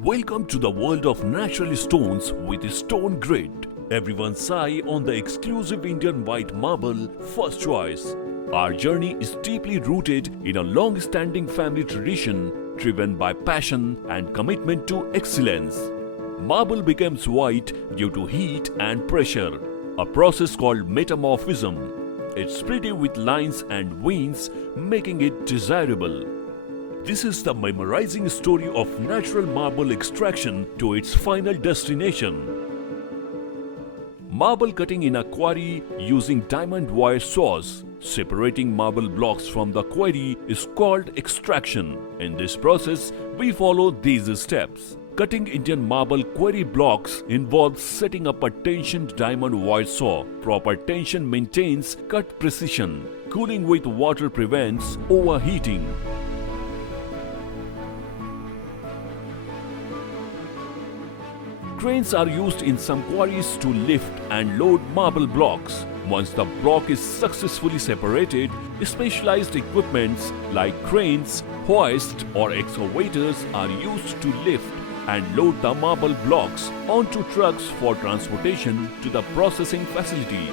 Welcome to the world of natural stones with Stone Grit. Everyone's eye on the exclusive Indian white marble first choice. Our journey is deeply rooted in a long-standing family tradition driven by passion and commitment to excellence. Marble becomes white due to heat and pressure, a process called metamorphism. It's pretty with lines and veins, making it desirable. This is the memorizing story of natural marble extraction to its final destination. Marble cutting in a quarry using diamond wire saws. Separating marble blocks from the quarry is called extraction. In this process, we follow these steps. Cutting Indian marble quarry blocks involves setting up a tensioned diamond wire saw. Proper tension maintains cut precision. Cooling with water prevents overheating. Cranes are used in some quarries to lift and load marble blocks. Once the block is successfully separated, specialized equipments like cranes, hoists or excavators are used to lift and load the marble blocks onto trucks for transportation to the processing facility.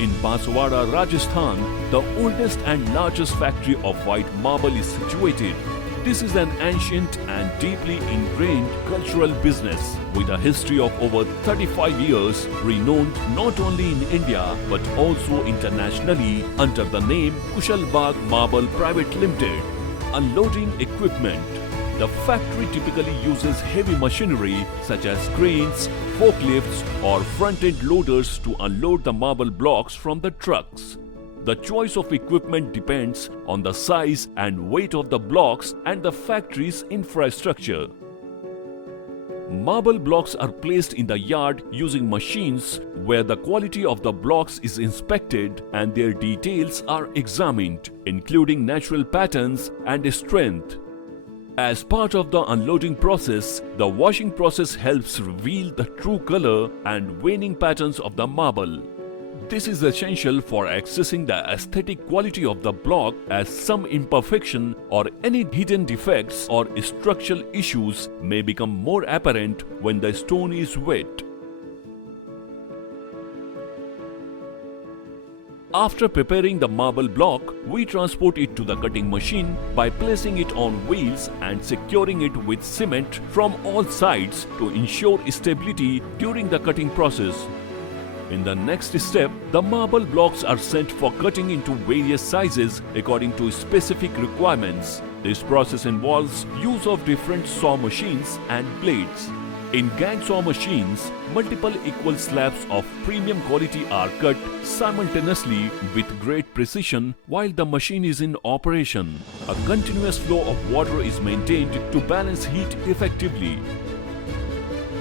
In Banswara, Rajasthan, the oldest and largest factory of white marble is situated. This is an ancient and deeply ingrained cultural business with a history of over 35 years, renowned not only in India but also internationally under the name Kushalbagh Marble Pvt Ltd. Unloading equipment. The factory typically uses heavy machinery such as cranes, forklifts or front-end loaders to unload the marble blocks from the trucks. The choice of equipment depends on the size and weight of the blocks and the factory's infrastructure. Marble blocks are placed in the yard using machines where the quality of the blocks is inspected and their details are examined, including natural patterns and strength. As part of the unloading process, the washing process helps reveal the true color and veining patterns of the marble. This is essential for accessing the aesthetic quality of the block, as some imperfection or any hidden defects or structural issues may become more apparent when the stone is wet. After preparing the marble block, we transport it to the cutting machine by placing it on wheels and securing it with cement from all sides to ensure stability during the cutting process. In the next step, the marble blocks are sent for cutting into various sizes according to specific requirements. This process involves use of different saw machines and blades. In gang saw machines, multiple equal slabs of premium quality are cut simultaneously with great precision while the machine is in operation. A continuous flow of water is maintained to balance heat effectively.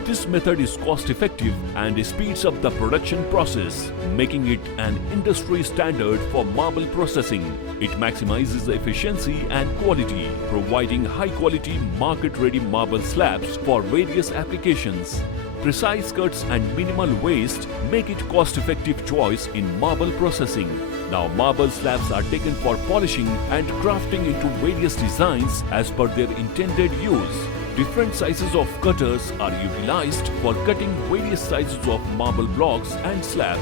This method is cost-effective and speeds up the production process, making it an industry standard for marble processing. It maximizes efficiency and quality, providing high-quality, market-ready marble slabs for various applications. Precise cuts and minimal waste make it cost-effective choice in marble processing. Now marble slabs are taken for polishing and crafting into various designs as per their intended use. Different sizes of cutters are utilized for cutting various sizes of marble blocks and slabs.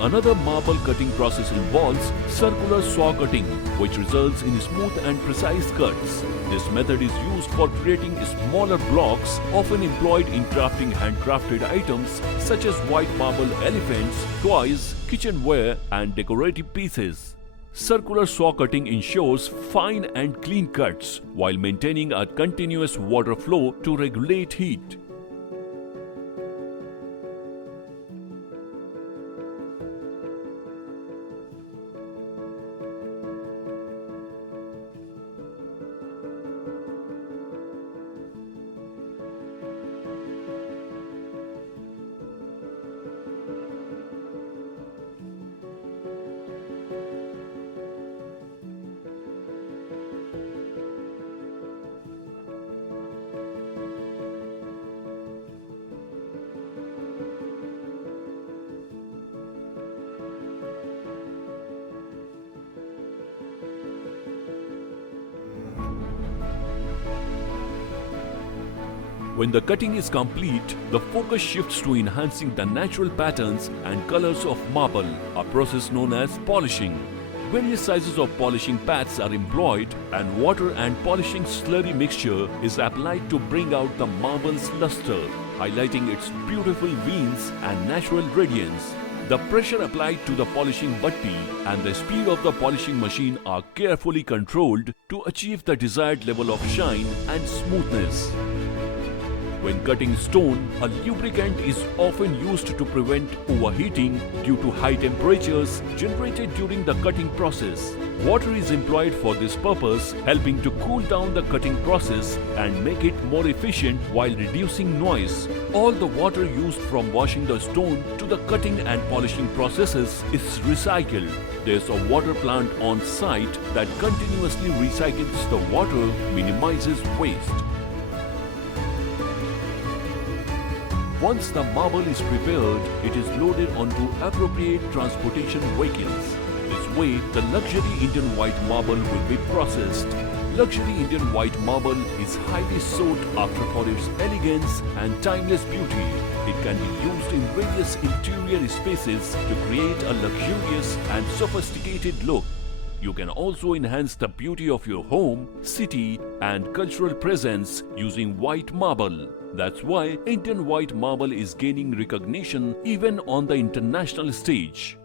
Another marble cutting process involves circular saw cutting, which results in smooth and precise cuts. This method is used for creating smaller blocks, often employed in crafting handcrafted items such as white marble elephants, toys, kitchenware, and decorative pieces. Circular saw cutting ensures fine and clean cuts while maintaining a continuous water flow to regulate heat. When the cutting is complete, the focus shifts to enhancing the natural patterns and colors of marble, a process known as polishing. Various sizes of polishing pads are employed and water and polishing slurry mixture is applied to bring out the marble's luster, highlighting its beautiful veins and natural radiance. The pressure applied to the polishing butty and the speed of the polishing machine are carefully controlled to achieve the desired level of shine and smoothness. When cutting stone, a lubricant is often used to prevent overheating due to high temperatures generated during the cutting process. Water is employed for this purpose, helping to cool down the cutting process and make it more efficient while reducing noise. All the water used from washing the stone to the cutting and polishing processes is recycled. There's a water plant on site that continuously recycles the water, minimizes waste. Once the marble is prepared, it is loaded onto appropriate transportation vehicles. This way, the luxury Indian white marble will be processed. Luxury Indian white marble is highly sought after for its elegance and timeless beauty. It can be used in various interior spaces to create a luxurious and sophisticated look. You can also enhance the beauty of your home, city, and cultural presence using white marble. That's why Indian white marble is gaining recognition even on the international stage.